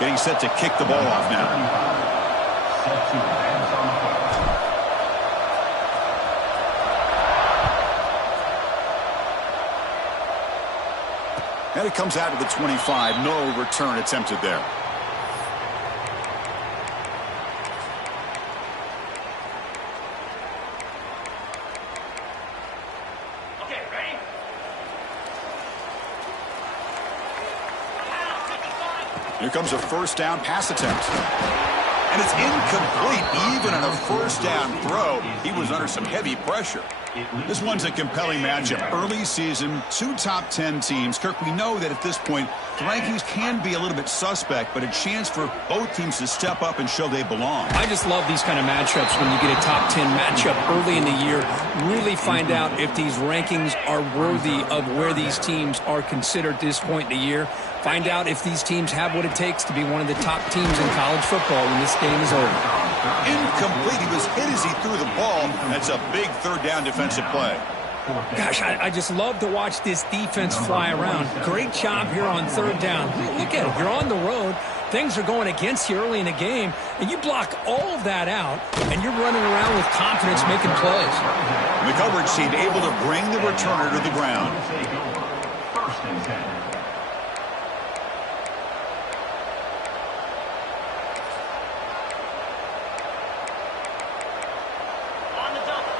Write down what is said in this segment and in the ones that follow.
Getting set to kick the ball off now. And it comes out to the 25. No return attempted there. Okay, ready? Here comes a first down pass attempt. And it's incomplete. Even on a first down throw, he was under some heavy pressure. This one's a compelling matchup. Early season, two top 10 teams. Kirk, we know that at this point, the rankings can be a little bit suspect, but a chance for both teams to step up and show they belong. I just love these kind of matchups when you get a top 10 matchup early in the year. Really find out if these rankings are worthy of where these teams are considered at this point in the year. Find out if these teams have what it takes to be one of the top teams in college football when this game is over. Incomplete. He was hit as he threw the ball. That's a big third down defensive play. Gosh, I just love to watch this defense fly around. Great job here on third down. Look at it. You're on the road. Things are going against you early in the game, and you block all of that out, and you're running around with confidence making plays. The coverage team able to bring the returner to the ground. First and 10.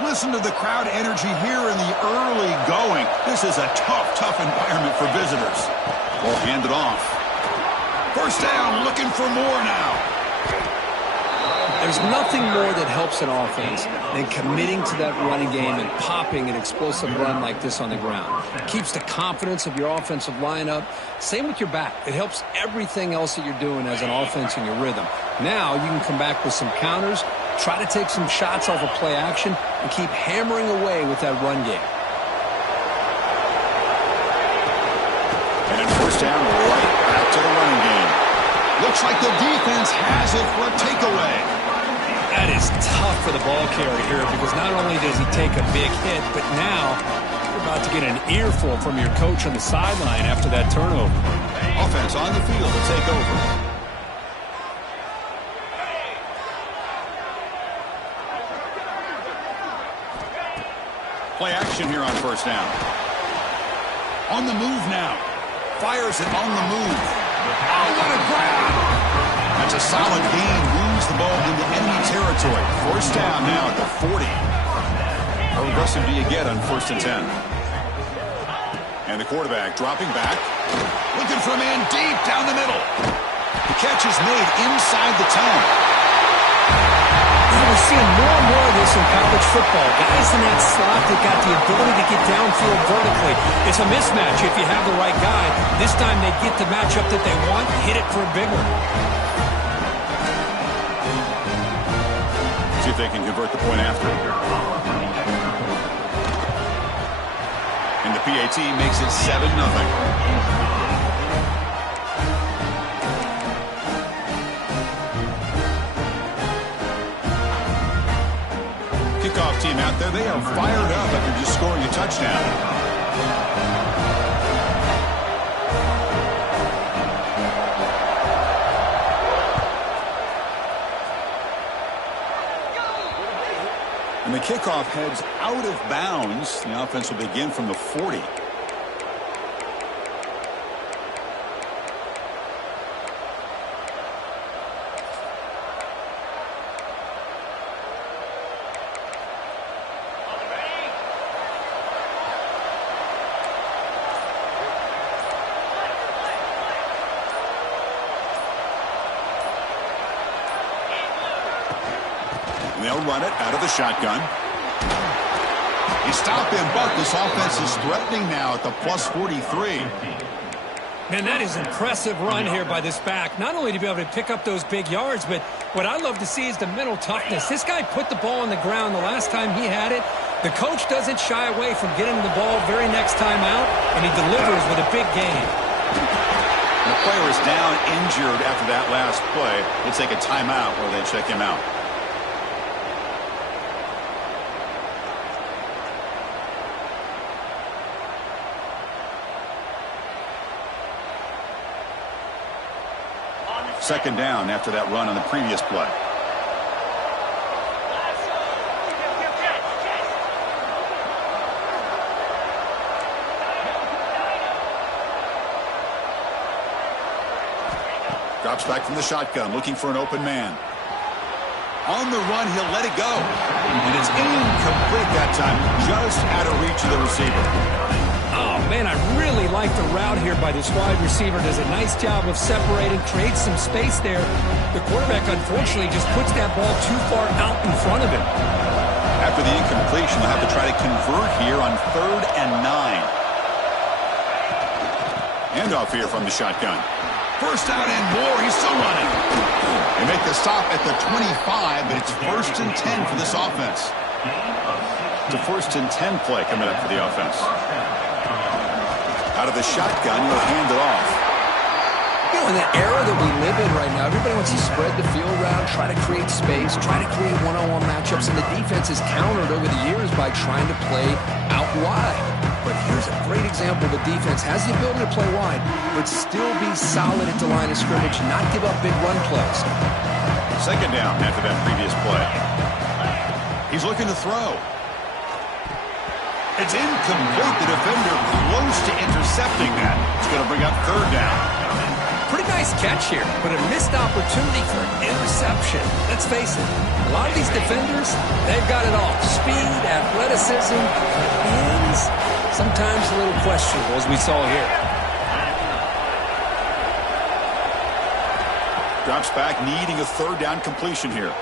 Listen to the crowd energy here in the early going. This is a tough environment for visitors. Ball handed off. First down, looking for more now. There's nothing more that helps an offense than committing to that running game and popping an explosive run like this on the ground. Keeps the confidence of your offensive lineup. Same with your back. It helps everything else that you're doing as an offense in your rhythm. Now you can come back with some counters, try to take some shots off of play action, and keep hammering away with that run game. And then first down, right back to the running game. Looks like the defense has it for a takeaway. That is tough for the ball carrier here because not only does he take a big hit, but now you're about to get an earful from your coach on the sideline after that turnover. Offense on the field to take over. Play action here on first down. On the move now. Fires it on the move. Oh, what a grab! That's a solid gain. Moves the ball into enemy territory. First down now at the 40. How aggressive do you get on first and 10? And the quarterback dropping back. Looking for a man deep down the middle. The catch is made inside the 10. We're seeing more and more of this in college football. Guys in that slot that got the ability to get downfield vertically. It's a mismatch if you have the right guy. This time they get the matchup that they want, hit it for a big one. See if they can convert the point after. And the PAT makes it 7-0. Kickoff team out there, they are fired up after just scoring a touchdown. And the kickoff heads out of bounds. The offense will begin from the 40. They'll run it out of the shotgun. He stopped him, but this offense is threatening now at the plus 43. Man, that is an impressive run here by this back. Not only to be able to pick up those big yards, but what I love to see is the mental toughness. This guy put the ball on the ground the last time he had it. The coach doesn't shy away from getting the ball very next time out, and he delivers with a big gain. The player is down injured after that last play. They take a timeout while they check him out. Second down after that run on the previous play. Drops back from the shotgun, looking for an open man. On the run, he'll let it go. And it's incomplete that time, just out of reach of the receiver. Oh, man, I really like the route here by this wide receiver. Does a nice job of separating, creates some space there. The quarterback, unfortunately, just puts that ball too far out in front of him. After the incompletion, they'll have to try to convert here on 3rd and 9. Handoff here from the shotgun. First down and more. He's still running. They make the stop at the 25, but it's 1st and 10 for this offense. It's a 1st and 10 play coming up for the offense. Out of the shotgun, he'll hand it off. You know, in the era that we live in right now, everybody wants to spread the field around, try to create space, try to create one-on-one matchups, and the defense is countered over the years by trying to play out wide. But here's a great example. The defense has the ability to play wide, but still be solid at the line of scrimmage, not give up big run plays. Second down after that previous play. He's looking to throw. It's incomplete. The defender close to intercepting that. It's going to bring up 3rd down. Pretty nice catch here, but a missed opportunity for an interception. Let's face it, a lot of these defenders, they've got it all. Speed, athleticism, hands, sometimes a little questionable, as we saw here. Drops back, needing a 3rd down completion here.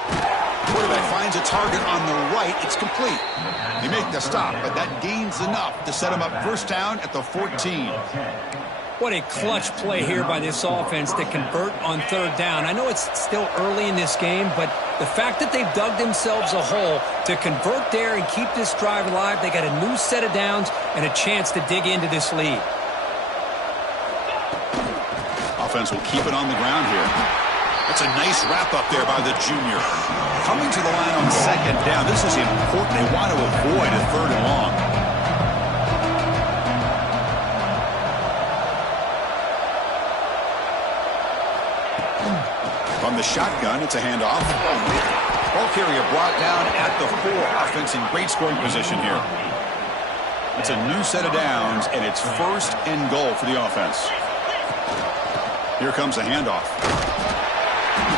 Quarterback finds a target on the right. It's complete. They make the stop, but that gains enough to set him up 1st down at the 14. What a clutch play here by this offense to convert on 3rd down. I know it's still early in this game, but the fact that they've dug themselves a hole to convert there and keep this drive alive, they got a new set of downs and a chance to dig into this lead. Offense will keep it on the ground here. That's a nice wrap up there by the junior. Coming to the line on 2nd down. This is important. They want to avoid a 3rd and long. From the shotgun, it's a handoff. Ball carrier brought down at the 4. Offense in great scoring position here. It's a new set of downs, and it's 1st and goal for the offense. Here comes a handoff.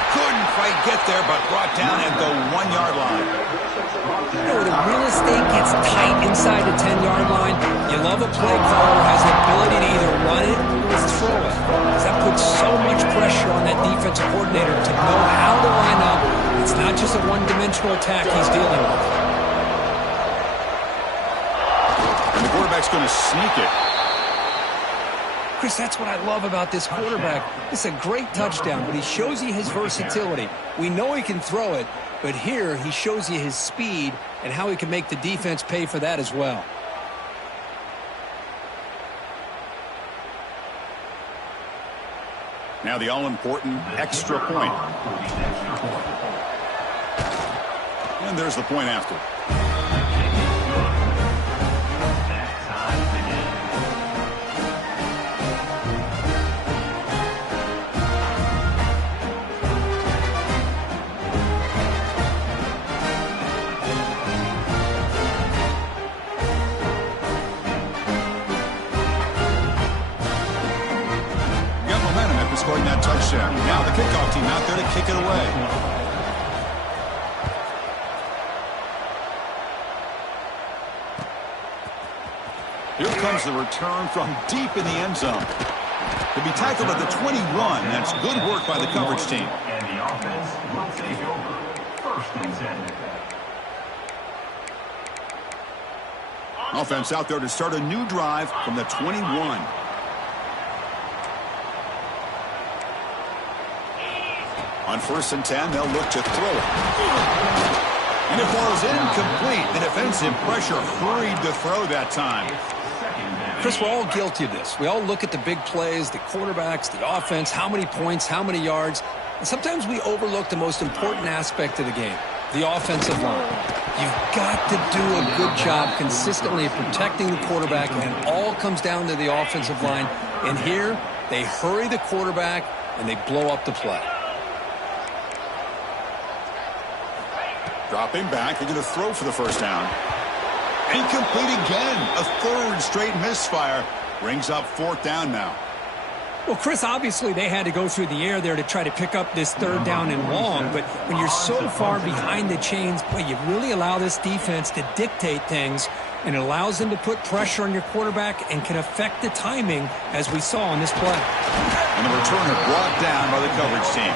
Couldn't quite get there, but brought down at the 1-yard line. You know, the real estate gets tight inside the 10-yard line. You love a play caller who has the ability to either run it or throw it. Because that puts so much pressure on that defensive coordinator to know how to line up. It's not just a one-dimensional attack he's dealing with. And the quarterback's going to sneak it. Chris, that's what I love about this quarterback. It's a great touchdown, but he shows you his versatility. We know he can throw it, but here he shows you his speed and how he can make the defense pay for that as well. Now the all-important extra point. And there's the point after. Scoring that touchdown. Now the kickoff team out there to kick it away. Here comes the return from deep in the end zone. To be tackled at the 21. That's good work by the coverage team. And the offense will take over. 1st and 10. Offense out there to start a new drive from the 21. On 1st and 10, they'll look to throw it. And it falls incomplete. The defensive pressure hurried to throw that time. Chris, we're all guilty of this. We all look at the big plays, the quarterbacks, the offense, how many points, how many yards. And sometimes we overlook the most important aspect of the game, the offensive line. You've got to do a good job consistently of protecting the quarterback, and it all comes down to the offensive line. And here, they hurry the quarterback, and they blow up the play. Dropping back, they're going to throw for the first down. Incomplete again. A third straight misfire. Brings up fourth down now. Well, Chris, obviously they had to go through the air there to try to pick up this third down and long, but when you're so far behind the chains, boy, you really allow this defense to dictate things, and it allows them to put pressure on your quarterback and can affect the timing, as we saw on this play. And the returner brought down by the coverage team.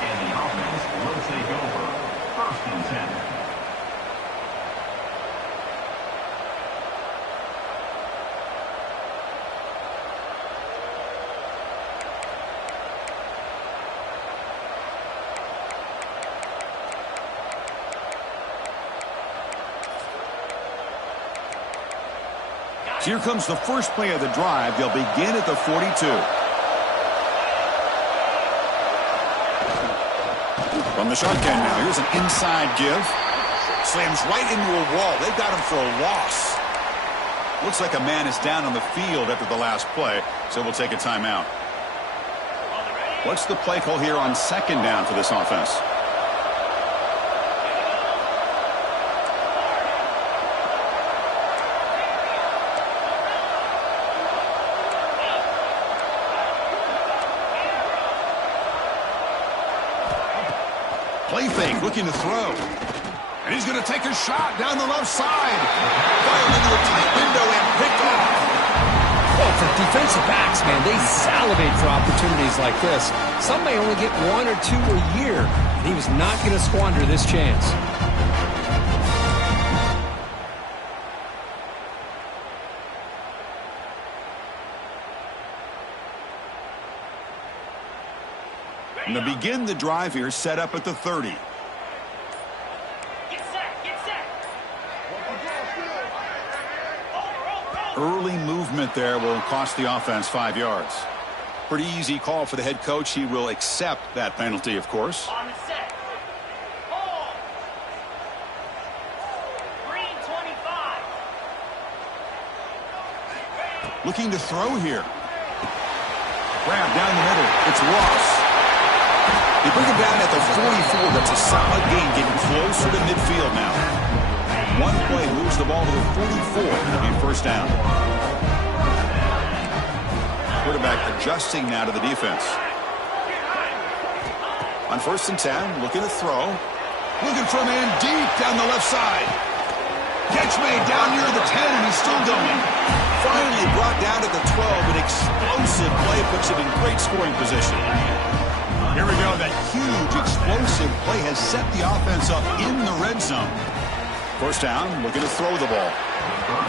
And the offense will take over. First and 10. So here comes the first play of the drive. They'll begin at the 42. From the shotgun now. Here's an inside give. Slams right into a wall. They've got him for a loss. Looks like a man is down on the field after the last play, so we'll take a timeout. What's the play call here on second down for this offense? Play fake, looking to throw. And he's going to take a shot down the left side. Fired into a tight window and picked off. Well, for defensive backs, man, they salivate for opportunities like this. Some may only get one or two a year, and he was not going to squander this chance. And to begin the drive here, set up at the 30. Get set, get set. Early movement there will cost the offense 5 yards. Pretty easy call for the head coach. He will accept that penalty, of course. On the set. Hold. Green 25. Looking to throw here. Grab down the middle. It's Ross. They bring him down at the 44. That's a solid gain, getting closer to midfield now. One play moves the ball to the 44. It'll be first down. Quarterback adjusting now to the defense. On first and 10, looking to throw. Looking for a man deep down the left side. Catch made down near the 10, and he's still going. Finally brought down to the 12. An explosive play puts him in great scoring position. Here we go. That huge explosive play has set the offense up in the red zone. First down, looking to throw the ball.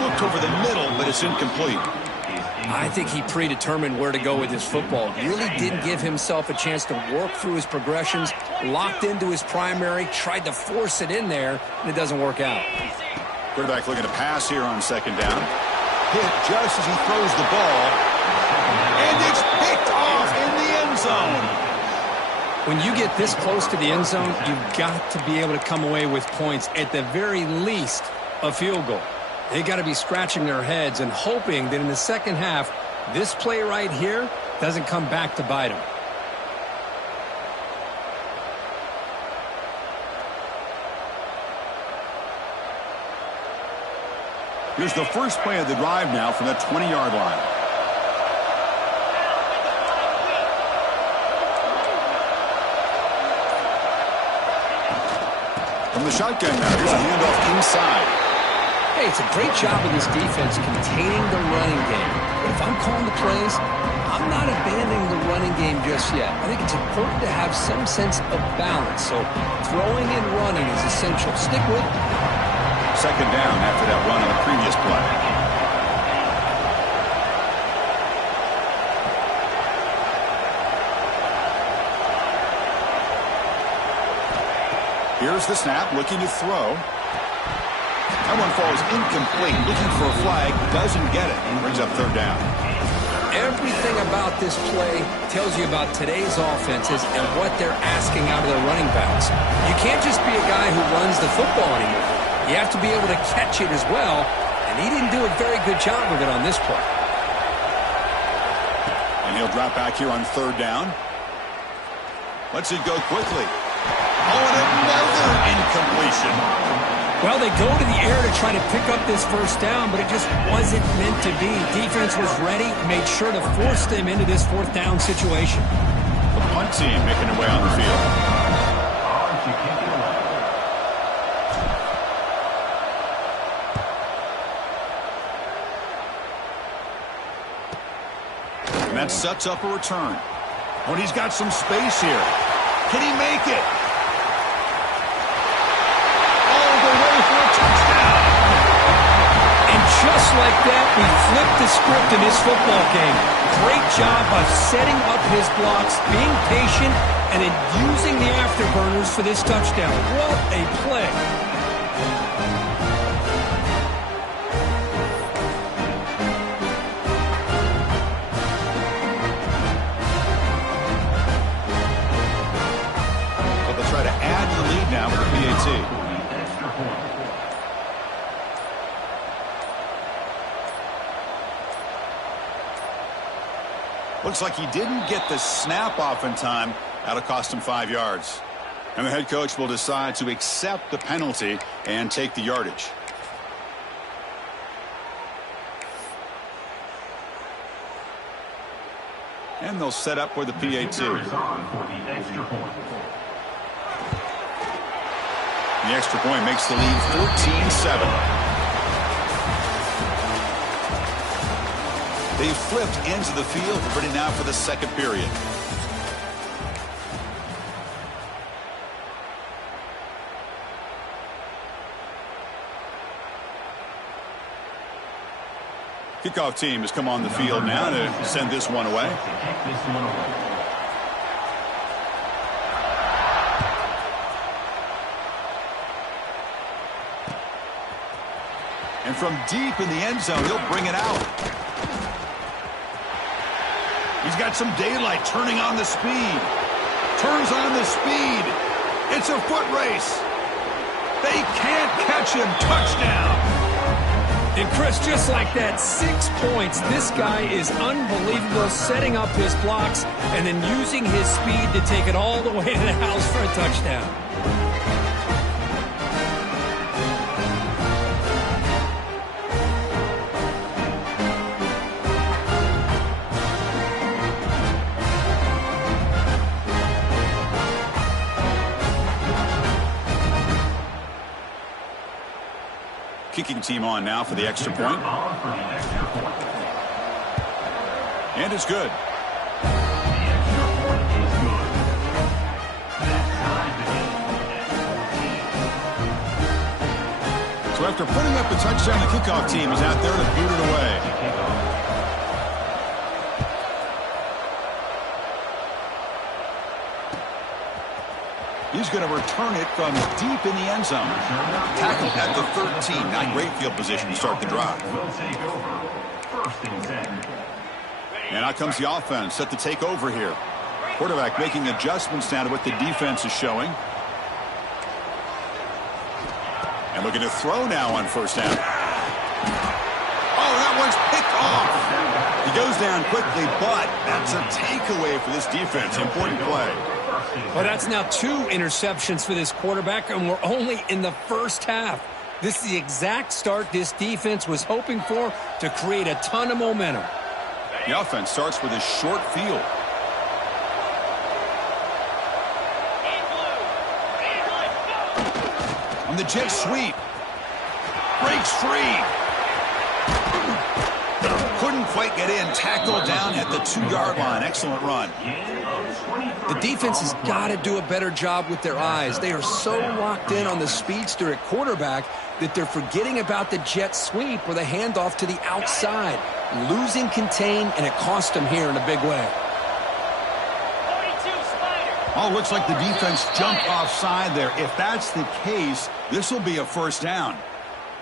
Looked over the middle, but it's incomplete. I think he predetermined where to go with his football. Really didn't give himself a chance to work through his progressions, locked into his primary, tried to force it in there, and it doesn't work out. Quarterback looking to pass here on second down. Hit just as he throws the ball. And it's picked off in the end zone. When you get this close to the end zone, you've got to be able to come away with points, at the very least, a field goal. They got to be scratching their heads and hoping that in the second half, this play right here doesn't come back to bite them. Here's the first play of the drive now from the 20-yard line. From the shotgun now, here's a handoff inside. Hey, it's a great job of this defense containing the running game. But if I'm calling the plays, I'm not abandoning the running game just yet. I think it's important to have some sense of balance. So throwing and running is essential. Stick with it. Second down after that run on the previous play. Here's the snap, looking to throw. That one falls incomplete. Looking for a flag, doesn't get it. Brings up third down. Everything about this play tells you about today's offenses and what they're asking out of their running backs. You can't just be a guy who runs the football anymore. You have to be able to catch it as well, and he didn't do a very good job of it on this play. And he'll drop back here on third down. Lets it go quickly. Oh, and another incompletion. Well, they go to the air to try to pick up this first down, but it just wasn't meant to be. Defense was ready, made sure to force them into this fourth down situation. The punt team making their way on the field. On to kick it away. And that sets up a return. When he's got some space here. Can he make it? All the way for a touchdown. And just like that, we flipped the script in this football game. Great job of setting up his blocks, being patient, and then using the afterburners for this touchdown. What a play. Try to add to the lead now with the PAT. Extra point. Looks like he didn't get the snap off in time. That'll cost him 5 yards. And the head coach will decide to accept the penalty and take the yardage. And they'll set up for the PAT. Kicker is on for the extra point. The extra point makes the lead 14-7. They've flipped ends of the field, ready now for the second period. Kickoff team has come on the field now to send this one away. To kick this one away. And from deep in the end zone, he'll bring it out. He's got some daylight, turning on the speed. Turns on the speed. It's a foot race. They can't catch him. Touchdown. And Chris, just like that, 6 points. This guy is unbelievable, setting up his blocks and then using his speed to take it all the way to the house for a touchdown. Kicking team on now for the extra point. On for the extra point. And it's good. The extra point is good. That ties the game at 14. So after putting up the touchdown, the kickoff team is out there to boot it away. He's going to return it from deep in the end zone. Tackled at the 13. Not great field position to start the drive. Will take over. First and 10. And out comes the offense set to take over here. Quarterback making adjustments now to what the defense is showing. And looking to throw now on first down. Oh, that one's picked off. He goes down quickly, but that's a takeaway for this defense. Important play. Well, that's now 2 interceptions for this quarterback, and we're only in the first half. This is the exact start this defense was hoping for to create a ton of momentum. The offense starts with a short field. On the jet sweep. Breaks free. Couldn't quite get in. Tackled down at the 2-yard line. Excellent run. The defense has got to do a better job with their eyes. They are so locked in on the speedster at quarterback that they're forgetting about the jet sweep or the handoff to the outside. Losing contain, and it cost them here in a big way. 42 Spider. Oh, looks like the defense jumped offside there. If that's the case, this will be a first down.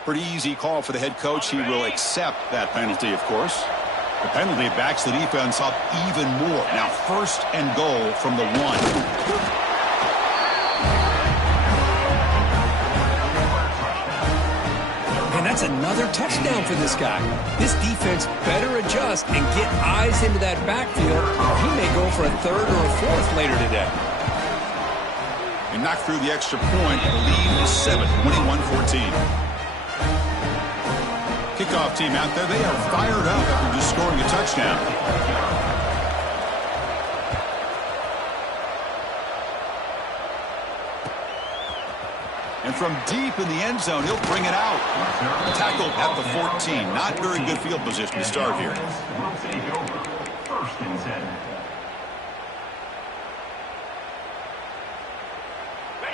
Pretty easy call for the head coach. He will accept that penalty, of course. The penalty backs the defense up even more. Now first and goal from the 1. And that's another touchdown for this guy. This defense better adjust and get eyes into that backfield, or he may go for a 3rd or a 4th later today. And knock through the extra point. The lead is 7, 21-14. Kickoff team out there. They are fired up after just scoring a touchdown. And from deep in the end zone, he'll bring it out. Tackled at the 14. Not very good field position to start here. We'll take over. 1st and 10.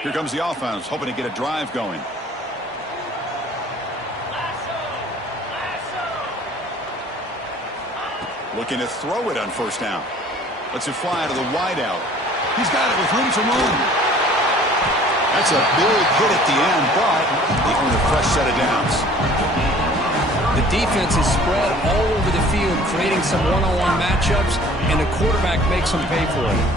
Here comes the offense, hoping to get a drive going. Looking to throw it on 1st down. Lets it fly out of the wideout. He's got it with room to run. That's a big hit at the end, but they earn a fresh set of downs. The defense is spread all over the field, creating some one-on-one matchups, and the quarterback makes them pay for it.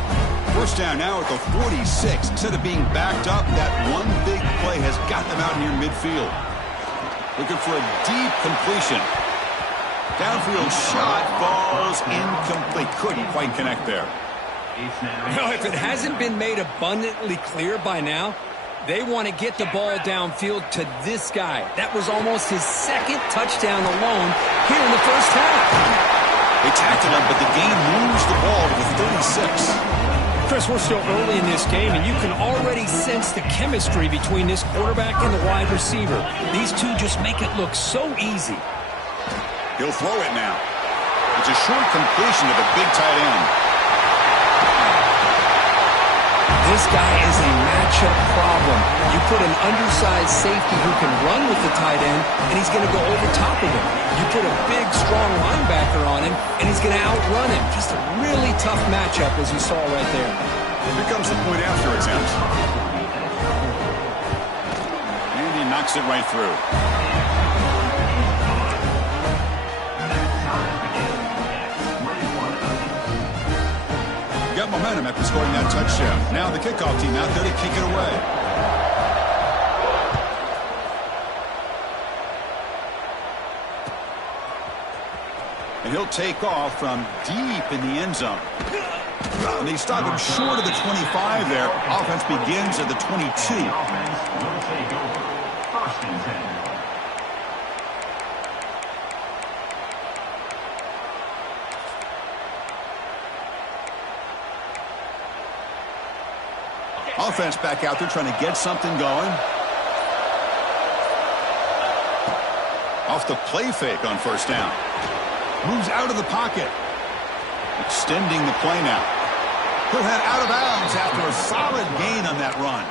1st down now at the 46. Instead of being backed up, that one big play has got them out near midfield. Looking for a deep completion. Downfield shot falls incomplete. Couldn't quite connect there. If it hasn't been made abundantly clear by now, they want to get the ball downfield to this guy. That was almost his 2nd touchdown alone here in the 1st half. They tackled him, but the game moves the ball to the 36. Chris, we're still early in this game, and you can already sense the chemistry between this quarterback and the wide receiver. These two just make it look so easy. He'll throw it now. It's a short completion to the big tight end. This guy is a matchup problem. You put an undersized safety who can run with the tight end, and he's going to go over top of him. You put a big, strong linebacker on him, and he's going to outrun him. Just a really tough matchup, as you saw right there. Here comes the point after attempt. And he knocks it right through. Got momentum after scoring that touchdown. Now the kickoff team out there to kick it away. And he'll take off from deep in the end zone. And they stop him short of the 25 there. Offense begins at the 22. Offense will take over. 1st and 10. Offense back out there trying to get something going. Off the play fake on 1st down. Moves out of the pocket. Extending the play now. He'll head out of bounds after a solid gain on that run.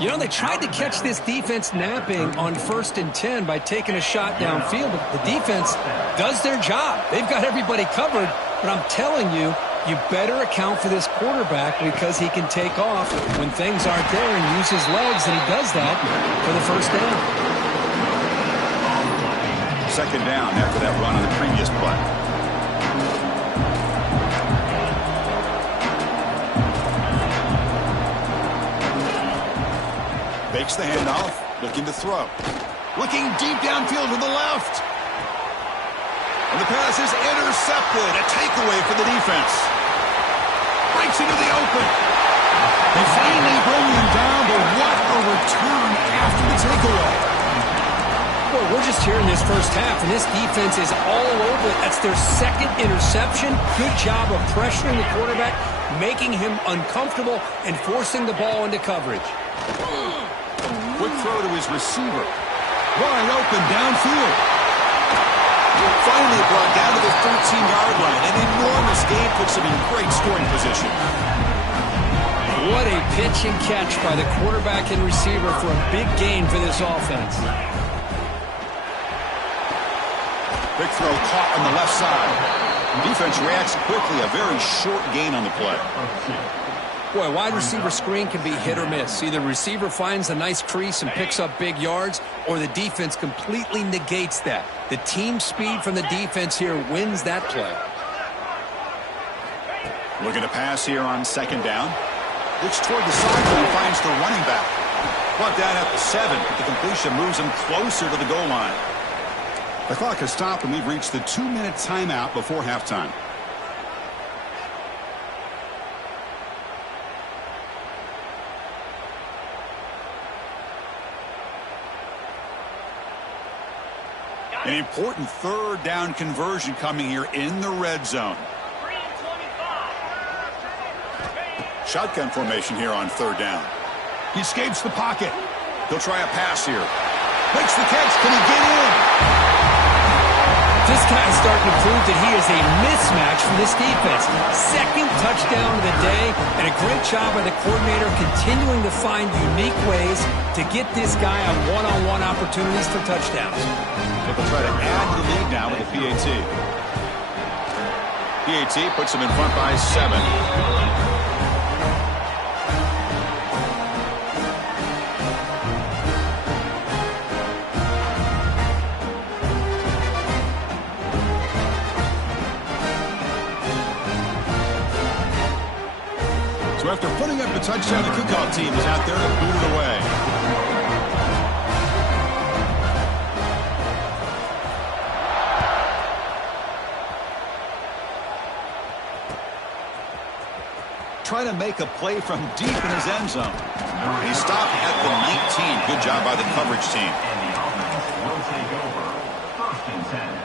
You know, they tried to catch this defense napping on 1st and 10 by taking a shot downfield, but the defense does their job. They've got everybody covered, but I'm telling you, you better account for this quarterback because he can take off when things aren't there and use his legs, and he does that for the 1st down. 2nd down after that run on the previous play. Fakes the handoff, looking to throw. Looking deep downfield to the left. And the pass is intercepted. A takeaway for the defense. Breaks into the open. They finally bring him down, but what a return after the takeaway. Boy, we're just here in this 1st half, and this defense is all over it. That's their 2nd interception. Good job of pressuring the quarterback, making him uncomfortable, and forcing the ball into coverage. Quick throw to his receiver. Wide open downfield. Finally brought down to the 13-yard line. An enormous gain puts him in great scoring position. What a pitch and catch by the quarterback and receiver for a big gain for this offense. Big throw caught on the left side. Defense reacts quickly. A very short gain on the play. Boy, wide receiver screen can be hit or miss. Either receiver finds a nice crease and picks up big yards, or the defense completely negates that. The team speed from the defense here wins that play. Looking to pass here on 2nd down. Looks toward the sideline, finds the running back. Brought down at the 7. The completion moves him closer to the goal line. The clock has stopped, and we've reached the 2-minute timeout before halftime. An important third down conversion coming here in the red zone. 3 and 25. Shotgun formation here on third down. He escapes the pocket. He'll try a pass here. Makes the catch. Can he get in? This guy's starting to prove that he is a mismatch for this defense. Second touchdown of the day, and a great job by the coordinator continuing to find unique ways to get this guy on one-on-one opportunities for touchdowns. So they'll try to add to the lead now with the PAT. PAT puts him in front by 7. So after putting up the touchdown, the kickoff team is out there to boot it away. Trying to make a play from deep in his end zone. He stopped at the 19. Good job by the coverage team. And the offense will take over. 1st and 10.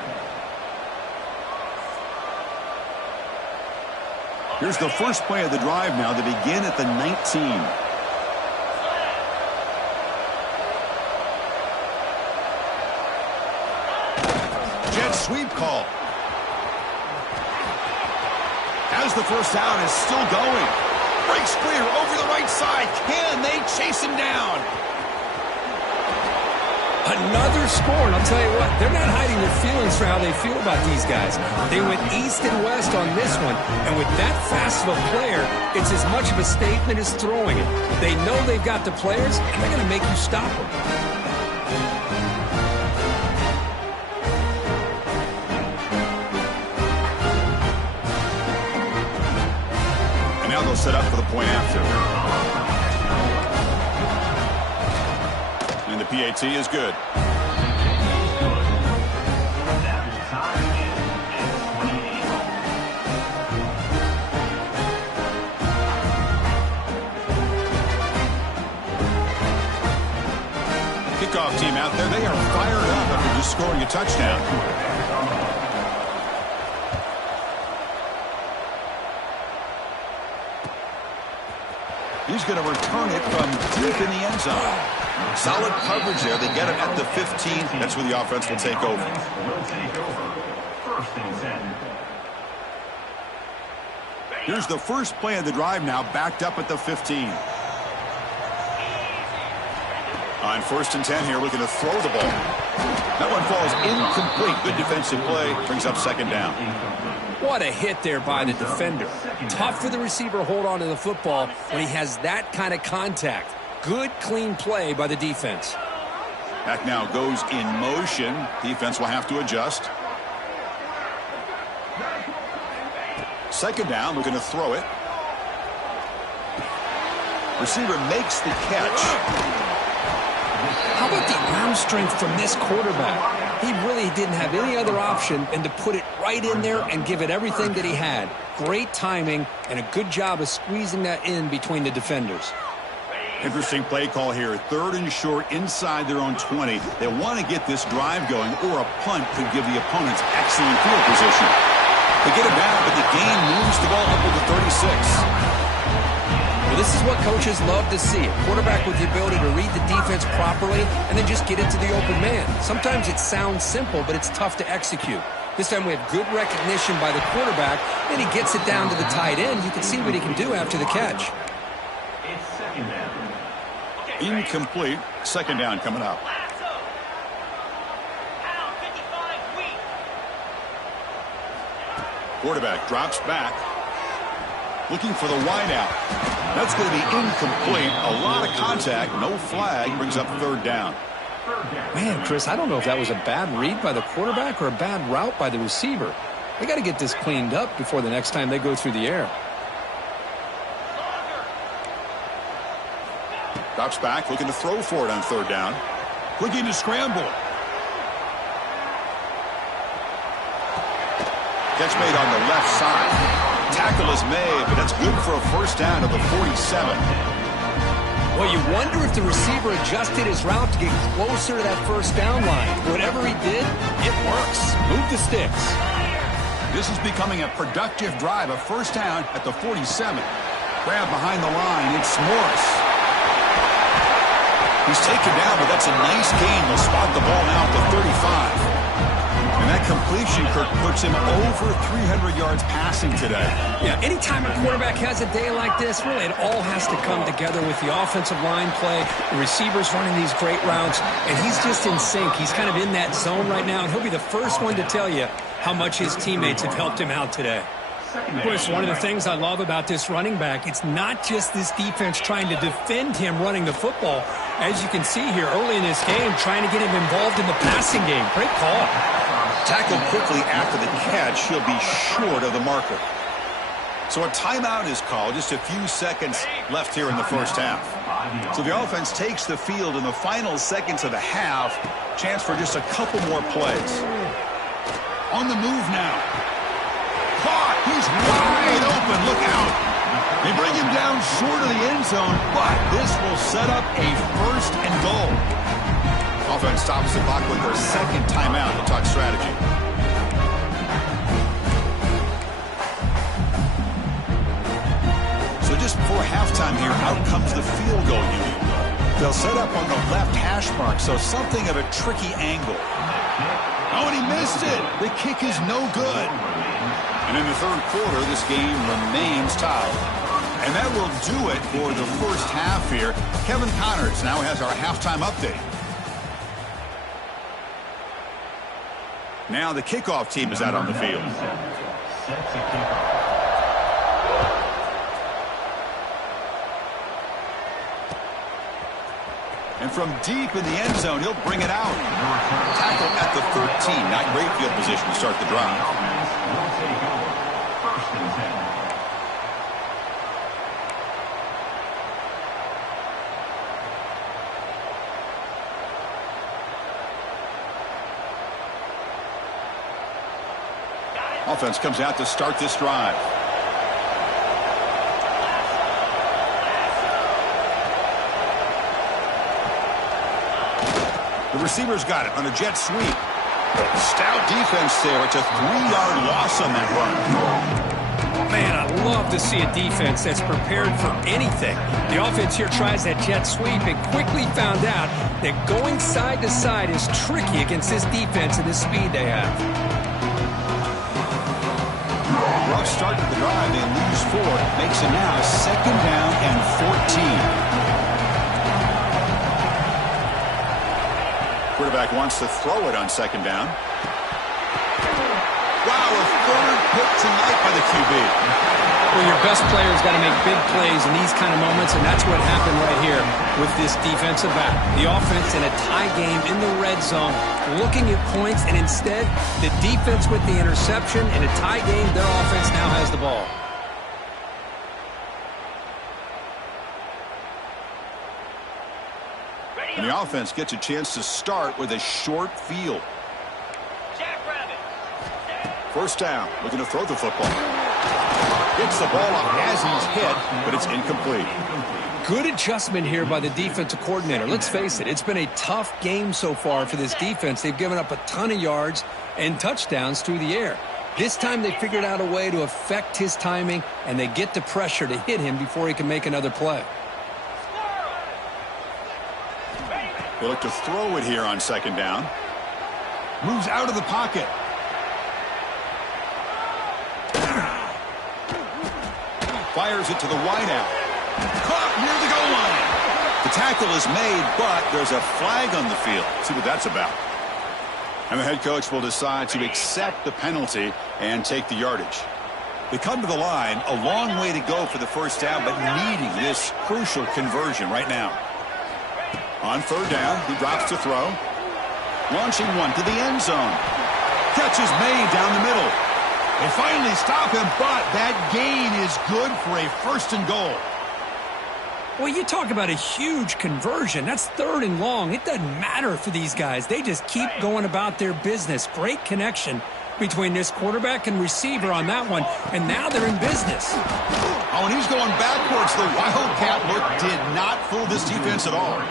Here's the first play of the drive now to begin at the 19. Jet sweep call. As the first down is still going. Breaks clear over the right side. Can they chase him down? Another score, and I'll tell you what, they're not hiding their feelings for how they feel about these guys. They went east and west on this one, and with that fast of a player, it's as much of a statement as throwing it. They know they've got the players, and they're going to make you stop them. And now they'll set up for the point after. And the PAT is good. That will tie it at 28. Kickoff team out there, they are fired up after just scoring a touchdown. He's going to return it from deep in the end zone. Solid coverage there. They get him at the 15. That's where the offense will take over. Will take over. 1st and 10. Here's the first play of the drive now, backed up at the 15. On 1st and 10 here, looking to throw the ball. That one falls incomplete. Good defensive play. Brings up 2nd down. What a hit there by the defender. Tough for the receiver to hold on to the football when he has that kind of contact. Good, clean play by the defense. Back now goes in motion. Defense will have to adjust. 2nd down, looking to throw it. Receiver makes the catch. How about the arm strength from this quarterback? He really didn't have any other option than to put it right in there and give it everything that he had. Great timing and a good job of squeezing that in between the defenders. Interesting play call here. 3rd and short inside their own 20. They want to get this drive going, or a punt could give the opponents excellent field position. They get it down, but the gain moves the ball up to the 36. Well, this is what coaches love to see. A quarterback with the ability to read the defense properly and then just get it to the open man. Sometimes it sounds simple, but it's tough to execute. This time we have good recognition by the quarterback, and he gets it down to the tight end. You can see what he can do after the catch. It's 2nd down. Incomplete. 2nd down coming up. Lasso. Pound 55 weak. Quarterback drops back. Looking for the wideout. That's going to be incomplete. A lot of contact. No flag. Brings up 3rd down. Man, Chris, I don't know if that was a bad read by the quarterback or a bad route by the receiver. They got to get this cleaned up before the next time they go through the air. Drops back, looking to throw for it on 3rd down. Looking to scramble. Catch made on the left side. Tackle is made, but that's good for a 1st down at the 47. Well, you wonder if the receiver adjusted his route to get closer to that first down line. Whatever he did, it works. Move the sticks. This is becoming a productive drive. A first down at the 47. Grab behind the line. It's Morris. He's taken down, but that's a nice gain. They'll spot the ball now at the 35. And that completion, Kirk, puts him over 300 yards passing today. Yeah, anytime a quarterback has a day like this, really it all has to come together with the offensive line play, the receivers running these great routes, and he's just in sync. He's kind of in that zone right now, and he'll be the first one to tell you how much his teammates have helped him out today. Chris, one of the things I love about this running back, it's not just this defense trying to defend him running the football. As you can see here early in this game, trying to get him involved in the passing game. Great call. Tackled quickly after the catch. He'll be short of the marker. So a timeout is called. Just a few seconds left here in the first half. So the offense takes the field in the final seconds of the half. Chance for just a couple more plays. On the move now. Caught. He's wide open. Look out. They bring him down short of the end zone, but this will set up a first and goal. Offense stops the clock with their second timeout to talk strategy. So just before halftime here, out comes the field goal unit. They'll set up on the left hash mark, so something of a tricky angle. Oh, and he missed it. The kick is no good. And in the third quarter, this game remains tied. And that will do it for the first half here. Kevin Connors now has our halftime update. Now the kickoff team is out on the field. And from deep in the end zone, he'll bring it out. Tackle at the 13. Not great field position to start the drive. Offense comes out to start this drive. The receiver's got it on a jet sweep. Stout defense there. It's a 3-yard loss on that run. Man, I love to see a defense that's prepared for anything. The offense here tries that jet sweep and quickly found out that going side to side is tricky against this defense and the speed they have. Rough start to the drive. They lose 4. Makes it now second down and 14. Quarterback wants to throw it on second down. Wow, a third pick tonight by the QB. Well, your best player's got to make big plays in these kind of moments, and that's what happened right here with this defensive back. The offense in a tie game in the red zone, looking at points, and instead, the defense with the interception. In a tie game, their offense now has the ball. And the offense gets a chance to start with a short field. First down, looking to throw the football. Gets the ball up as he's hit, but it's incomplete. Good adjustment here by the defensive coordinator. Let's face it, it's been a tough game so far for this defense. They've given up a ton of yards and touchdowns through the air. This time they figured out a way to affect his timing, and they get the pressure to hit him before he can make another play. They look to throw it here on second down. Moves out of the pocket. Fires it to the wideout. Caught near the goal line. The tackle is made, but there's a flag on the field. See what that's about. And the head coach will decide to accept the penalty and take the yardage. They come to the line, a long way to go for the first down, but needing this crucial conversion right now. On third down, he drops to throw. Launching one to the end zone. Catch is made down the middle. They finally stop him, but that gain is good for a first and goal. Well, you talk about a huge conversion. That's third and long. It doesn't matter for these guys. They just keep going about their business. Great connection. between this quarterback and receiver on that one, and now they're in business. Oh, and he's going backwards. The Wildcat look did not fool this defense at all.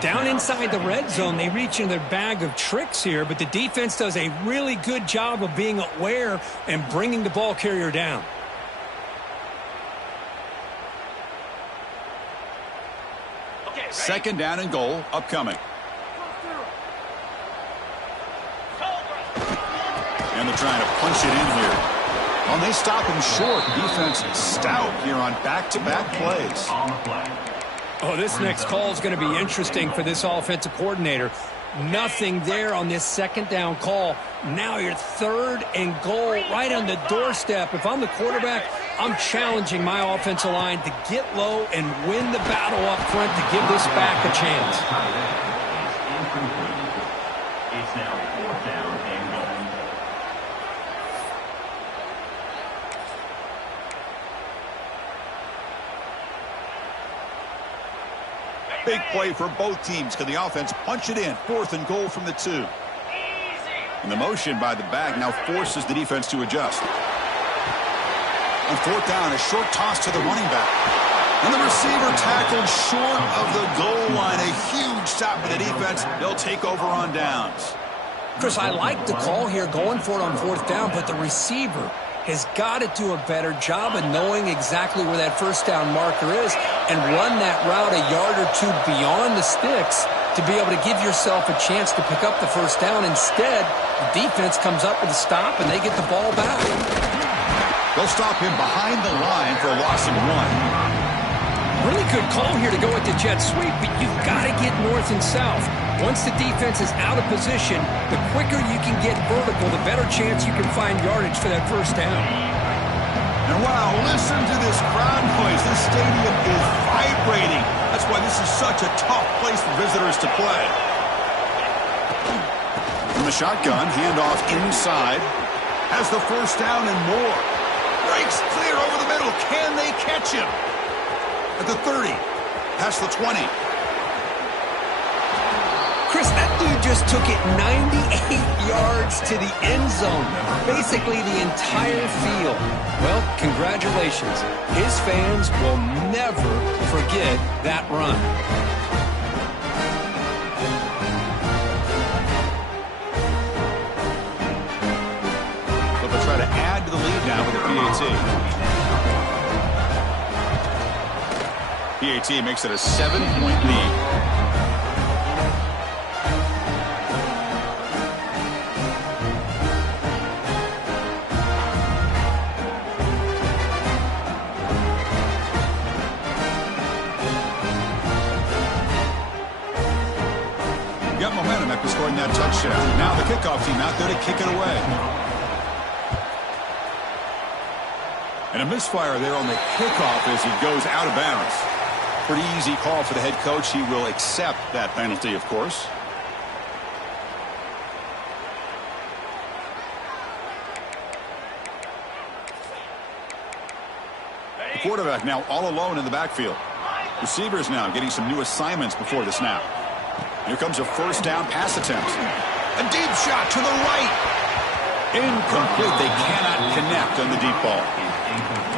Down inside the red zone, they reach in their bag of tricks here, but the defense does a really good job of being aware and bringing the ball carrier down. Okay, ready? Second down and goal upcoming. And they're trying to punch it in here. Oh, and they stop him short. Defense stout here on back-to-back plays. On the play. Oh, this next call is going to be interesting for this offensive coordinator. Nothing there on this second down call. Now you're third and goal right on the doorstep. If I'm the quarterback, I'm challenging my offensive line to get low and win the battle up front to give this back a chance. It's now 4th down and goal. Big play for both teams. Can the offense punch it in? 4th and goal from the 2. Easy. And the motion by the back now forces the defense to adjust. On 4th down, a short toss to the running back. And the receiver tackled short of the goal line. A huge stop for the defense. They'll take over on downs. Chris, I like the call here going for it on 4th down, but the receiver has got to do a better job of knowing exactly where that first down marker is and run that route a yard or two beyond the sticks to be able to give yourself a chance to pick up the first down. Instead, the defense comes up with a stop and they get the ball back. They'll stop him behind the line for a loss of 1. Really good call here to go with the jet sweep, but you've got to get north and south. Once the defense is out of position, the quicker you can get vertical, the better chance you can find yardage for that first down. And wow, listen to this crowd noise. This stadium is vibrating. That's why this is such a tough place for visitors to play. From the shotgun, handoff inside. Has the first down and more. Breaks clear over the middle. Can they catch him? At the 30, past the 20. Chris, that dude just took it 98 yards to the end zone. Basically the entire field. Well, congratulations. His fans will never forget that run. But they'll try to add to the lead now with a PAT. PAT makes it a 7-point lead. Got momentum after scoring that touchdown. Now the kickoff team out there to kick it away. And a misfire there on the kickoff as he goes out of bounds. Pretty easy call for the head coach. He will accept that penalty, of course. The quarterback now all alone in the backfield. Receivers now getting some new assignments before the snap. Here comes a first down pass attempt. A deep shot to the right. Incomplete. They cannot connect on the deep ball.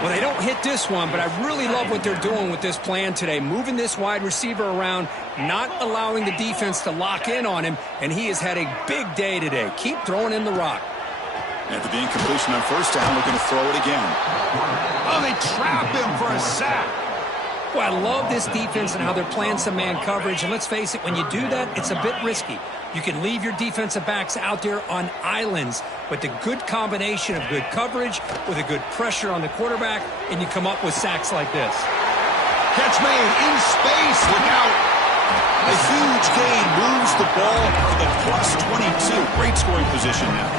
Well, they don't hit this one, but I really love what they're doing with this plan today. Moving this wide receiver around, not allowing the defense to lock in on him, and he has had a big day today. Keep throwing in the rock. After the incompletion on first down, looking to throw it again. Oh, they trap him for a sack. Well, I love this defense and how they're playing some man coverage. And let's face it, when you do that, it's a bit risky. You can leave your defensive backs out there on islands, but the good combination of good coverage with a good pressure on the quarterback, and you come up with sacks like this. Catch made in space. Look out. A huge gain moves the ball to the plus 22. Great scoring position now.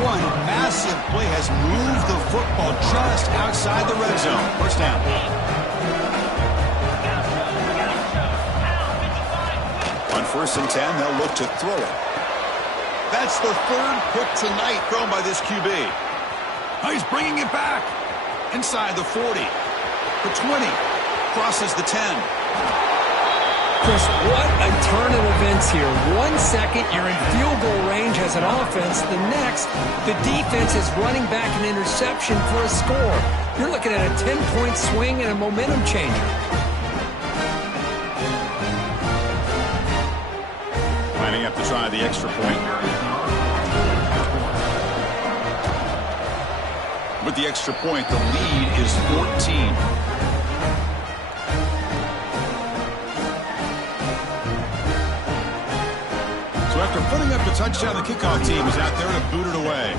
One massive play has moved the football just outside the red zone. First down. On 1st and 10, they'll look to throw it. That's the third pick tonight thrown by this QB. Oh, he's bringing it back. Inside the 40. The 20. Crosses the 10. Chris, what a turn of events here. 1 second, you're in field goal range as an offense. The next, the defense is running back an interception for a score. You're looking at a 10-point swing and a momentum changer. Lining up to try the extra point. With the extra point, the lead is 14. So after putting up the touchdown, the kickoff team is out there to boot it away.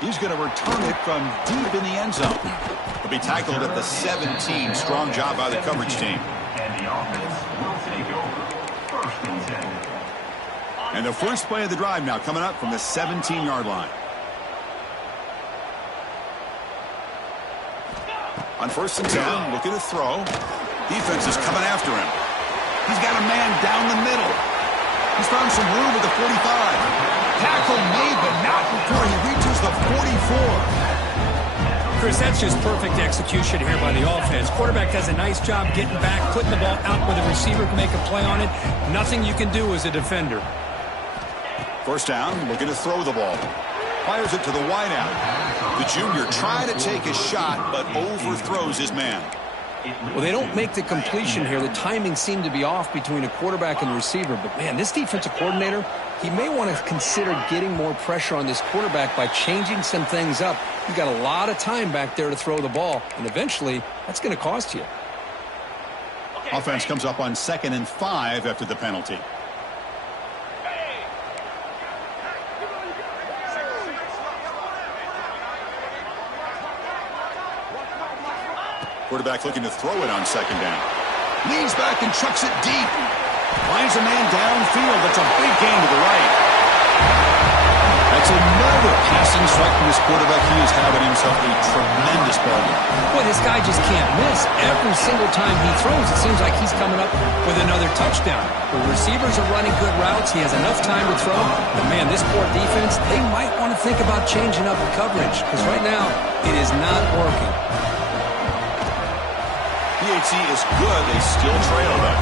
He's going to return it from deep in the end zone. He'll be tackled at the 17. Strong job by the coverage team. And the offense will take over. 1st and 10. And the first play of the drive now coming up from the 17-yard line. On 1st and 10, looking to throw. Defense is coming after him. He's got a man down the middle. He's found some room at the 45. Tackle made, but not before he reaches the 44. Chris, that's just perfect execution here by the offense. Quarterback does a nice job getting back, putting the ball out where the receiver can make a play on it. Nothing you can do as a defender. 1st down, looking to throw the ball. Fires it to the wideout. The junior trying to take a shot, but overthrows his man. Well, they don't make the completion here. The timing seemed to be off between a quarterback and the receiver. But, man, this defensive coordinator, he may want to consider getting more pressure on this quarterback by changing some things up. You've got a lot of time back there to throw the ball, and eventually that's going to cost you. Offense comes up on 2nd and 5 after the penalty. Quarterback looking to throw it on 2nd down. Leans back and chucks it deep. Finds a man downfield. That's a big gain to the right. That's another passing strike from this quarterback. He is having himself a tremendous ball game. Boy, this guy just can't miss. Every single time he throws, it seems like he's coming up with another touchdown. The receivers are running good routes. He has enough time to throw. But, man, this poor defense, they might want to think about changing up the coverage because right now it is not working. PHC is good. They still trail them.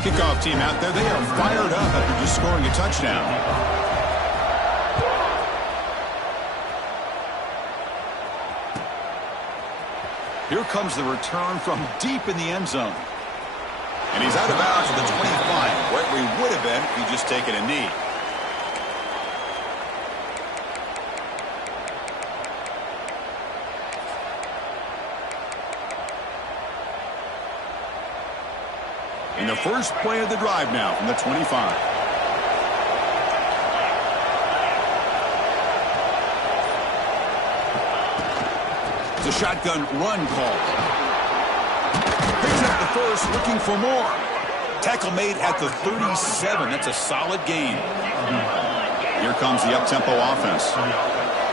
Kickoff team out there. They are fired up after just scoring a touchdown. Here comes the return from deep in the end zone. And he's out of bounds at the 25, where he would have been if he'd just taken a knee. In the first play of the drive now from the 25. It's a shotgun run call. Picks up the first, looking for more. Tackle made at the 37. That's a solid gain. Here comes the up-tempo offense.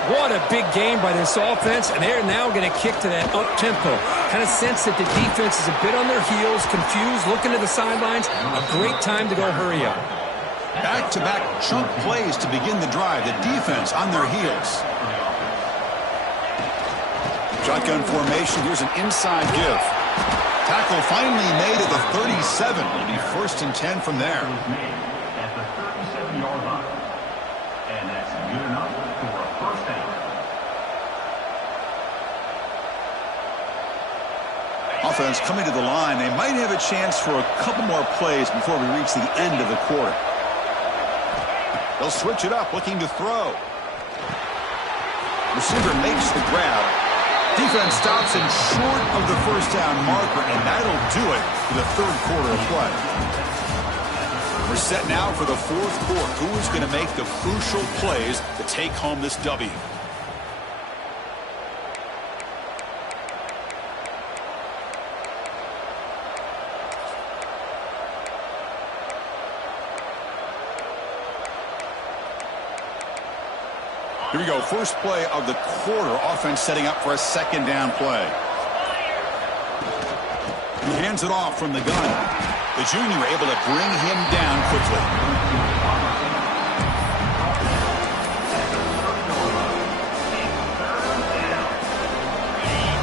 What a big game by this offense, and they're now going to kick to that up-tempo. Kind of sense that the defense is a bit on their heels, confused, looking to the sidelines. A great time to go hurry up. Back-to-back chunk plays to begin the drive. The defense on their heels. Shotgun formation. Here's an inside give. Tackle finally made at the 37. It'll be 1st and 10 from there. At the 37-yard line. And that's good enough for a 1st down. Offense coming to the line. They might have a chance for a couple more plays before we reach the end of the quarter. They'll switch it up, looking to throw. Receiver makes the grab. Defense stops him short of the 1st down marker, and that'll do it for the 3rd quarter of play. We're set now for the 4th quarter. Who is going to make the crucial plays to take home this W? Here we go. First play of the quarter. Offense setting up for a 2nd down play. He hands it off from the gun. The junior able to bring him down quickly.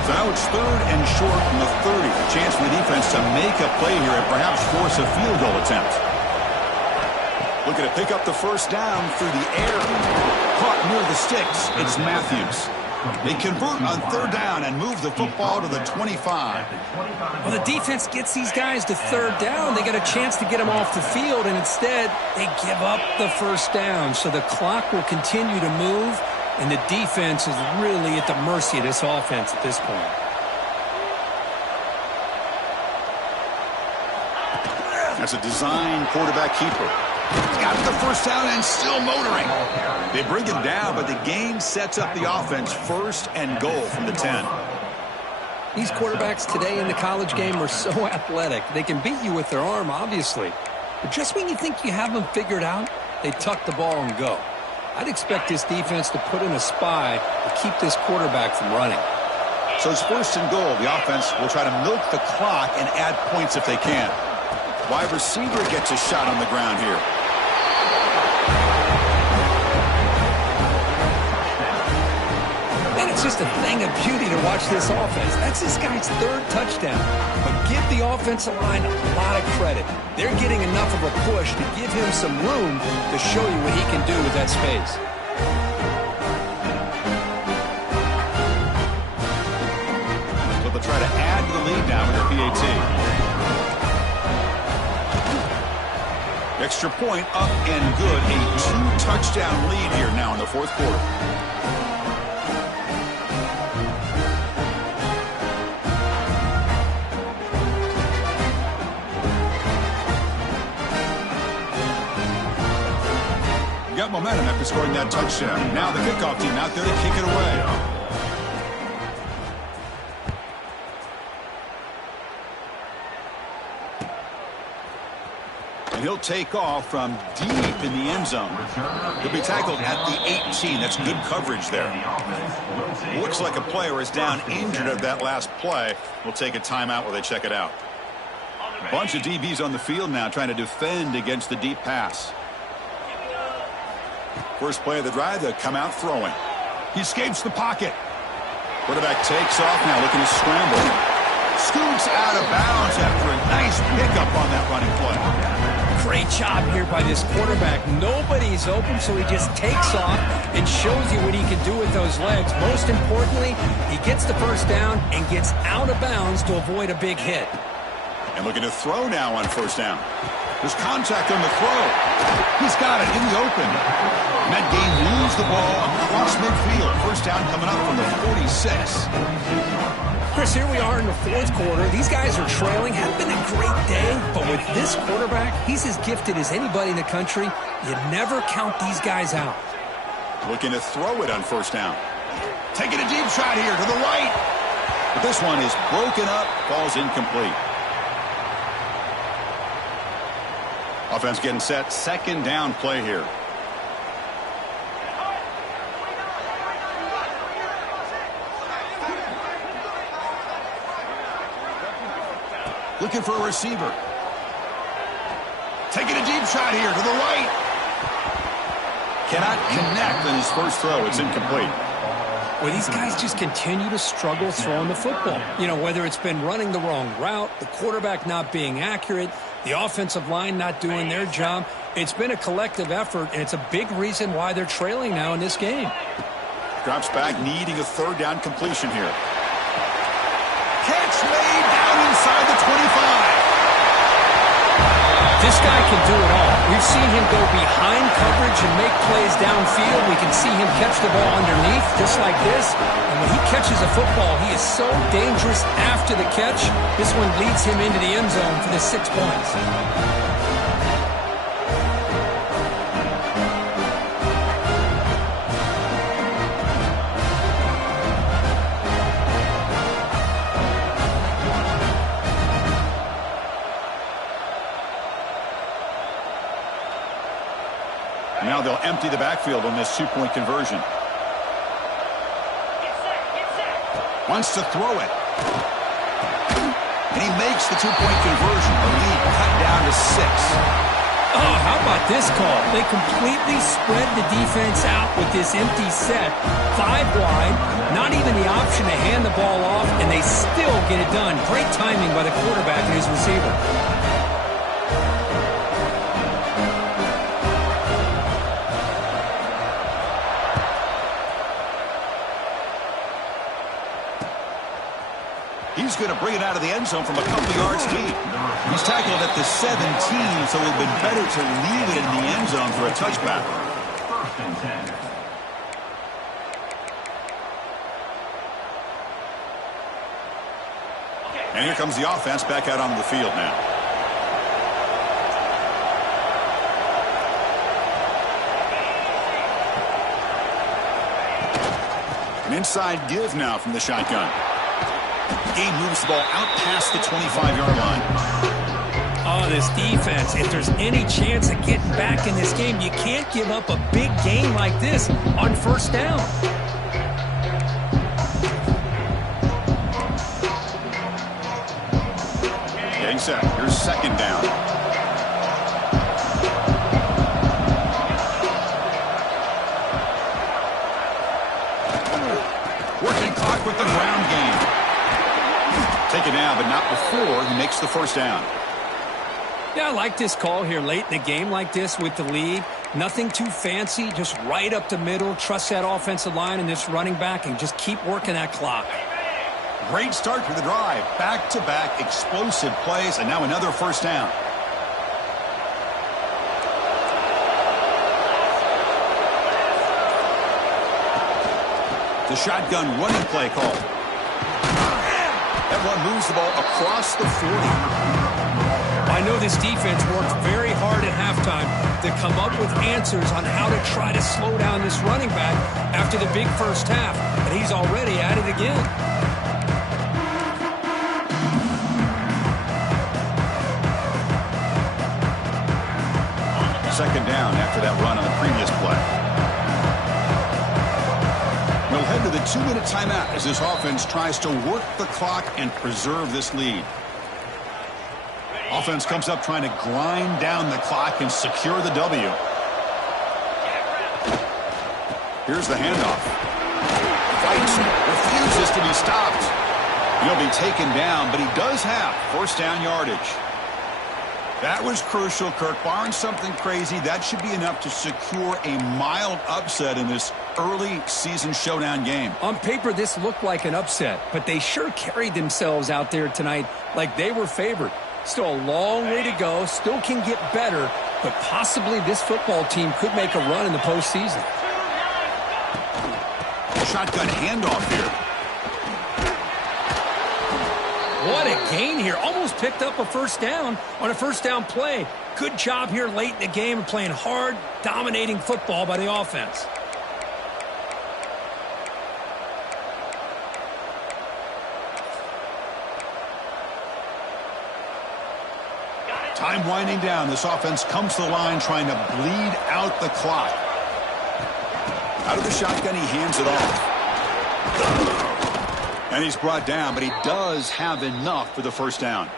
So now it's 3rd and short from the 30. A chance for the defense to make a play here and perhaps force a field goal attempt. Looking to pick up the first down through the air. Caught near the sticks. It's Matthews. They convert on 3rd down and move the football to the 25. Well, the defense gets these guys to 3rd down. They got a chance to get them off the field, and instead they give up the first down. So the clock will continue to move, and the defense is really at the mercy of this offense at this point. That's a design quarterback keeper. He's got the first down and still motoring. They bring him down, but the gain sets up the offense 1st and goal from the 10. These quarterbacks today in the college game are so athletic. They can beat you with their arm, obviously. But just when you think you have them figured out, they tuck the ball and go. I'd expect this defense to put in a spy to keep this quarterback from running. So it's 1st and goal. The offense will try to milk the clock and add points if they can. Wide receiver gets a shot on the ground here. And it's just a thing of beauty to watch this offense. That's this guy's 3rd touchdown. But give the offensive line a lot of credit. They're getting enough of a push to give him some room to show you what he can do with that space. So they'll try to add to the lead now with their PAT. Extra point up and good. A 2-touchdown lead here now in the 4th quarter. Got momentum after scoring that touchdown. Now the kickoff team out there to kick it away. And he'll take off from deep in the end zone. He'll be tackled at the 18. That's good coverage there. Looks like a player is down injured at that last play. We'll take a timeout while they check it out. Bunch of DBs on the field now trying to defend against the deep pass. First play of the drive, they'll come out throwing. He escapes the pocket. Quarterback takes off now, looking to scramble. Scoots out of bounds after a nice pickup on that running play. Great job here by this quarterback. Nobody's open, so he just takes off and shows you what he can do with those legs. Most importantly, he gets the first down and gets out of bounds to avoid a big hit. And looking to throw now on 1st down. There's contact on the throw. He's got it in the open. And that game moves the ball across midfield. First down coming up from the 46. Chris, here we are in the 4th quarter. These guys are trailing. Hadn't been a great day, but with this quarterback, he's as gifted as anybody in the country. You never count these guys out. Looking to throw it on 1st down. Taking a deep shot here to the right. But this one is broken up, falls incomplete. Offense getting set, 2nd down play here. Looking for a receiver. Taking a deep shot here to the right. Cannot connect on his first throw. It's incomplete. Well, these guys just continue to struggle throwing the football. You know, whether it's been running the wrong route, the quarterback not being accurate, the offensive line not doing their job. It's been a collective effort, and it's a big reason why they're trailing now in this game. Drops back, needing a 3rd down completion here. Catch made down inside the 25. This guy can do it all. We've seen him go behind coverage and make plays downfield. We can see him catch the ball underneath, just like this. And when he catches a football, he is so dangerous after the catch. This one leads him into the end zone for the 6 points. Now they'll empty the backfield on this 2-point conversion. Wants to throw it. And he makes the 2-point conversion. The lead cut down to 6. Oh, how about this call? They completely spread the defense out with this empty set. 5 wide, not even the option to hand the ball off, and they still get it done. Great timing by the quarterback and his receiver. He's going to bring it out of the end zone from a couple yards deep. He's tackled at the 17, so it would have been better to leave it in the end zone for a touchback. First and 10. And here comes the offense back out onto the field now. An inside give now from the shotgun. Game moves the ball out past the 25-yard line. Oh, this defense, if there's any chance of getting back in this game, you can't give up a big game like this on first down. Getting set. Here's second down. Working clock with the ground game. Take it down, but not before he makes the first down. Yeah, I like this call here late in the game like this with the lead. Nothing too fancy, just right up the middle. Trust that offensive line and this running back and just keep working that clock. Great start to the drive. Back-to-back explosive plays, and now another first down. The shotgun running play call. That one moves the ball across the 40. I know this defense worked very hard at halftime to come up with answers on how to try to slow down this running back after the big first half, and he's already at it again. Second down after that run on the previous play. We'll head to the 2-minute timeout as this offense tries to work the clock and preserve this lead. Offense comes up trying to grind down the clock and secure the W. Here's the handoff. Fights, refuses to be stopped. He'll be taken down, but he does have first down yardage. That was crucial, Kirk. Barring something crazy, that should be enough to secure a mild upset in this early season showdown game. On paper, this looked like an upset, but they sure carried themselves out there tonight like they were favored. Still a long way to go, still can get better, but possibly this football team could make a run in the postseason. Shotgun handoff here. What a gain here. Almost picked up a first down on a first down play. Good job here late in the game of playing hard, dominating football by the offense. Time winding down. This offense comes to the line trying to bleed out the clock. Out of the shotgun, he hands it off. And he's brought down, but he does have enough for the first down.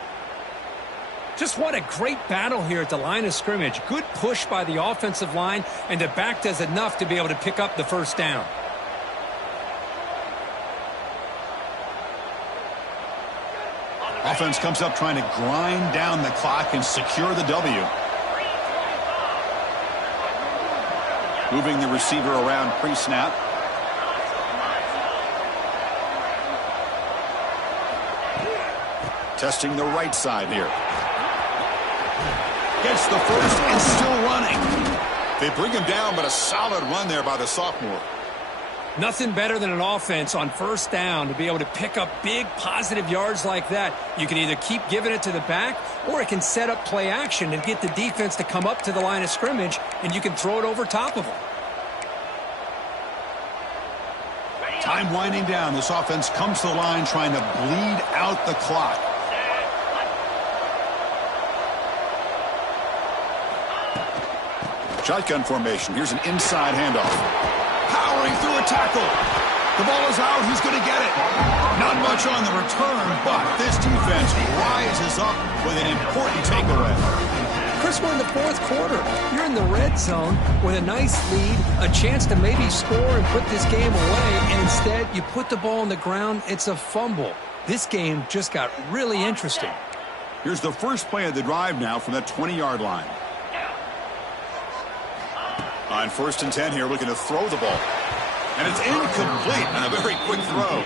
Just what a great battle here at the line of scrimmage. Good push by the offensive line, and the back does enough to be able to pick up the first down. Offense comes up trying to grind down the clock and secure the W. Moving the receiver around pre-snap. Testing the right side here. Gets the first and still running. They bring him down, but a solid run there by the sophomore. Nothing better than an offense on first down to be able to pick up big positive yards like that. You can either keep giving it to the back, or it can set up play action and get the defense to come up to the line of scrimmage, and you can throw it over top of them. Time winding down. This offense comes to the line trying to bleed out the clock. Shotgun formation. Here's an inside handoff. Powering through a tackle. The ball is out. Who's going to get it? Not much on the return, but this defense rises up with an important takeaway. Chris, we're in the fourth quarter. You're in the red zone with a nice lead, a chance to maybe score and put this game away, and instead you put the ball on the ground. It's a fumble. This game just got really interesting. Here's the first play of the drive now from that 20-yard line. On 1st and 10 here, looking to throw the ball. And it's incomplete on a very quick throw.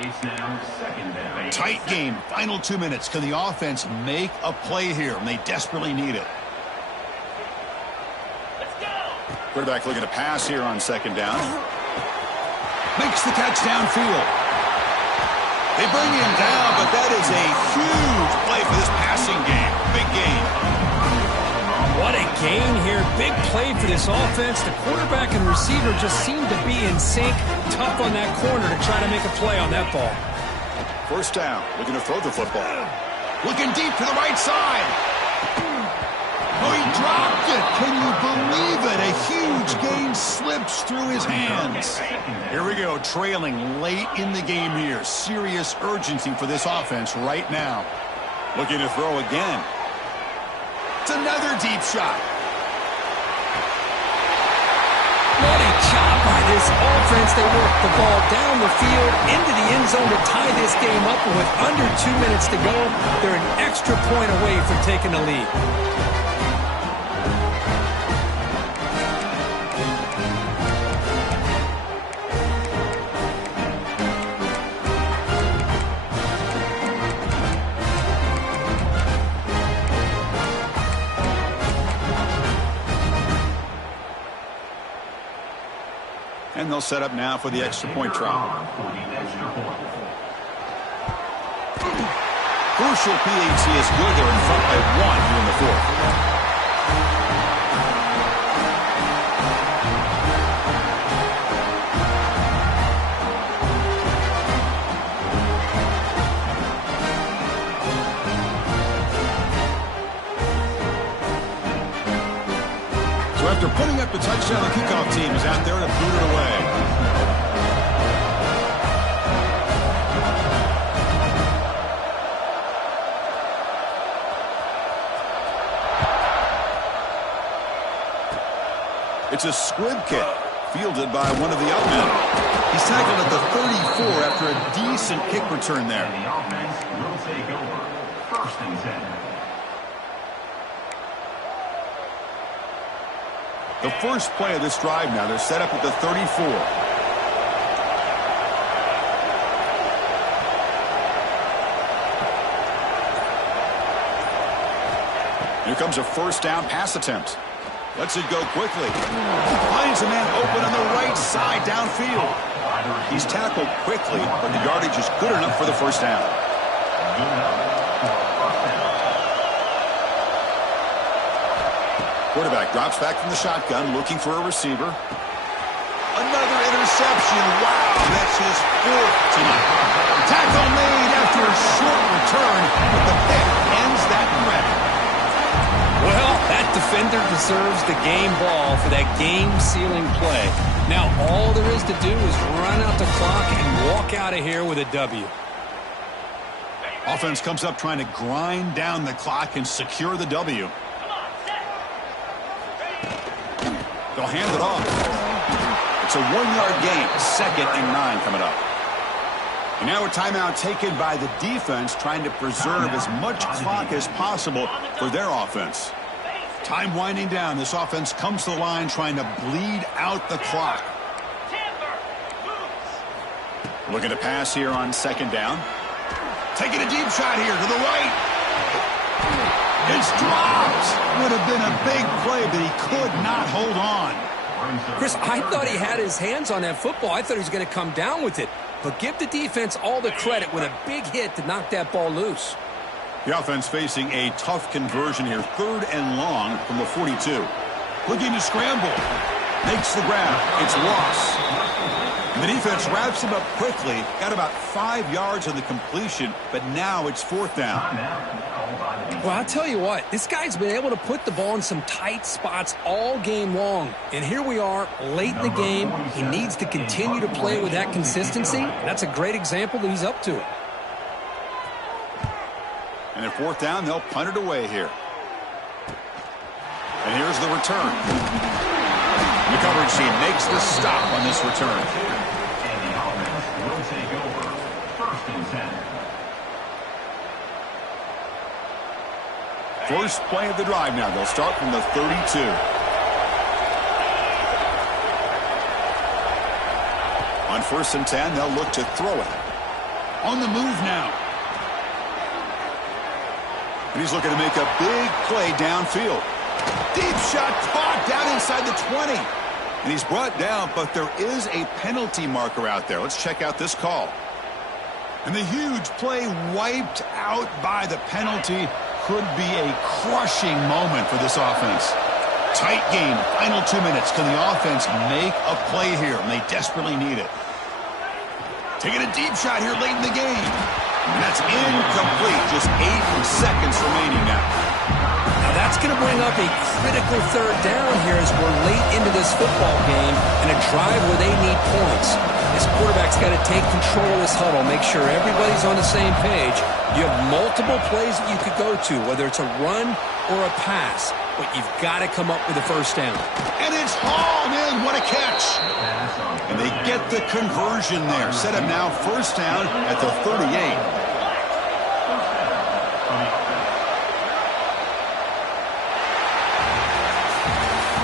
It's now 2nd down. Tight game, final 2 minutes. Can the offense make a play here? And they desperately need it. Let's go. Quarterback looking to pass here on 2nd down. Makes the catch downfield. They bring him down, but that is a huge play for this passing game. Big gain. What a gain here. Big play for this offense. The quarterback and receiver just seem to be in sync. Tough on that corner to try to make a play on that ball. 1st down. Looking to throw the football. Looking deep to the right side. Oh, he dropped it. Can you believe it? A huge gain slips through his hands. Here we go. Trailing late in the game here. Serious urgency for this offense right now. Looking to throw again. It's another deep shot. What a job by this offense. They work the ball down the field into the end zone to tie this game up. And with under 2 minutes to go, they're an extra point away from taking the lead. And they'll set up now for the extra point try. Crucial PAT is good. They're in front by 1 here in the 4th. After putting up the touchdown, the kickoff team is out there to boot it away. It's a squib kick, fielded by one of the up men. He's tackled at the 34 after a decent kick return there. The offense will take over. 1st and 10. The first play of this drive now, they're set up at the 34. Here comes a 1st down pass attempt. Lets it go quickly. Finds a man open on the right side downfield. He's tackled quickly, but the yardage is good enough for the 1st down. Quarterback drops back from the shotgun, looking for a receiver. Another interception. Wow, that's his 4th tonight. Tackle made after a short return, but the pick ends that threat. Well, that defender deserves the game ball for that game-sealing play. Now all there is to do is run out the clock and walk out of here with a W. Offense comes up trying to grind down the clock and secure the W. They'll hand it off. It's a 1-yard gain. 2nd and 9 coming up. And now a timeout taken by the defense, trying to preserve as much clock as possible for their offense. Time winding down. This offense comes to the line trying to bleed out the clock. Looking to pass here on 2nd down. Taking a deep shot here to the right. It's dropped. Would have been a big play, but he could not hold on. Chris, I thought he had his hands on that football. I thought he was going to come down with it. But give the defense all the credit with a big hit to knock that ball loose. The offense facing a tough conversion here. 3rd and long from the 42. Looking to scramble. Makes the grab. It's lost. And the defense wraps him up quickly. Got about 5 yards on the completion, but now it's 4th down. Well, I'll tell you what, this guy's been able to put the ball in some tight spots all game long. And here we are, late in the game. He needs to continue to play with that consistency. That's a great example that he's up to it. And at 4th down, they'll punt it away here. And here's the return. The coverage team makes the stop on this return. And the offense will take over. 1st and 10. First play of the drive now. They'll start from the 32. On 1st and 10, they'll look to throw it. On the move now. And he's looking to make a big play downfield. Deep shot caught down inside the 20. And he's brought down, but there is a penalty marker out there. Let's check out this call. And the huge play wiped out by the penalty could be a crushing moment for this offense. Tight game, final 2 minutes. Can the offense make a play here? And they desperately need it. Taking a deep shot here late in the game. And that's incomplete. Just 8 seconds remaining now. Now that's going to bring up a critical 3rd down here as we're late into this football game and a drive where they need points. This quarterback's got to take control of this huddle, make sure everybody's on the same page. You have multiple plays that you could go to, whether it's a run or a pass, but you've got to come up with a 1st down. And it's hauled in. What a catch. And they get the conversion there. Set up now 1st down at the 38.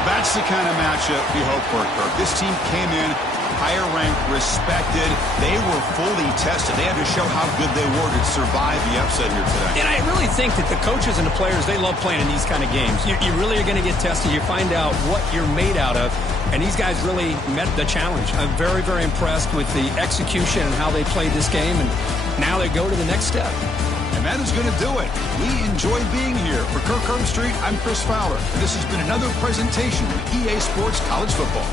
That's the kind of matchup we hope for, Kirk. This team came in higher ranked, respected. They were fully tested. They had to show how good they were to survive the upset here today. And I really think that the coaches and the players, they love playing in these kind of games. You really are going to get tested. You find out what you're made out of. And these guys really met the challenge. I'm very, very impressed with the execution and how they played this game. And now they go to the next step. And that is going to do it. We enjoyed being here. For Kirk Herbstreit, I'm Chris Fowler. And this has been another presentation of EA Sports College Football.